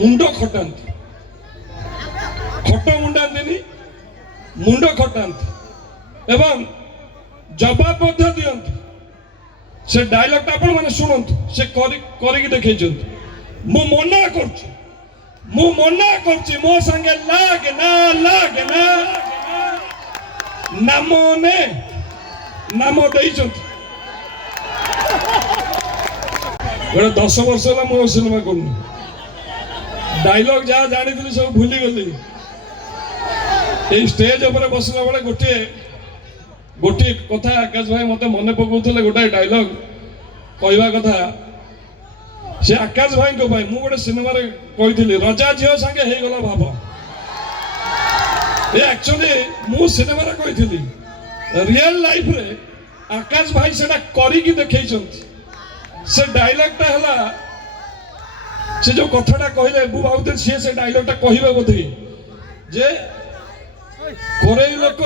मुंड खटाती खट मुंडाती मुंड खटाती एवं जवाब दियंती से डायलॉग आपण माने शुणंतु से करी देखै मु मना करछि मो संगे लागे ना नामो ने नाम देइछंती गोटे 10 वर्ष होला मो सिनेमा करनु डायलॉग जहाँ जानी सब भूली गली स्टेज ऊपर बसला बेले गोटे गोटे कथा आकाश भाई मत मन पकाउले गोटे डायलॉग कहवा कथा से आकाश भाई को भाई मु गोटे सिनेमा कही रजा झील संगे हो गला भाव एक्चुअली मु सिनेमा कही रियल लाइफ रे आकाश भाई से करी देखै से डायलॉग टा हला से जो कथाटा कहले मु भावते से डायलॉग टा कहबे बोधे जे कोरेई लोक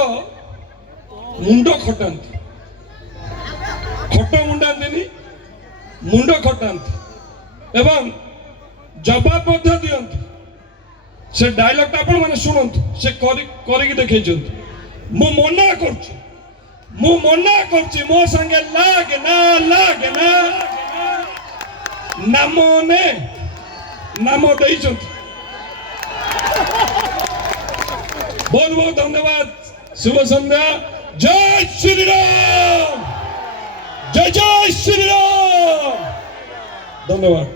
मुंड खटाती खट मुंडाती मुंड खटाती एवं जवाब दियंती से डायलॉग आपण माने शुणंतु से करी देखै मु मना करछि मो संगे लागे ना नामो ने नाम देइछंती बहुत बहुत धन्यवाद शुभ संध्या जय श्री राम जय श्री राम धन्यवाद।